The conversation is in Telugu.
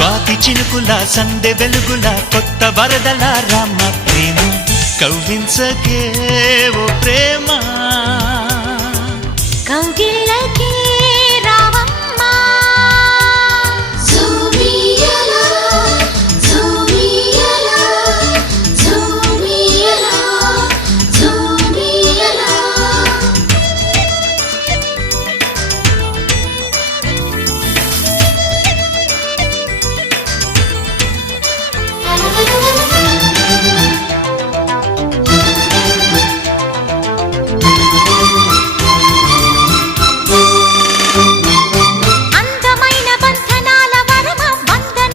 స్వాతి చినుకుల సందె వెలుగుల కొత్త వరదల రామ ప్రేమ కవ్వించకే ఓ ప్రేమ కౌగిళ్ళకే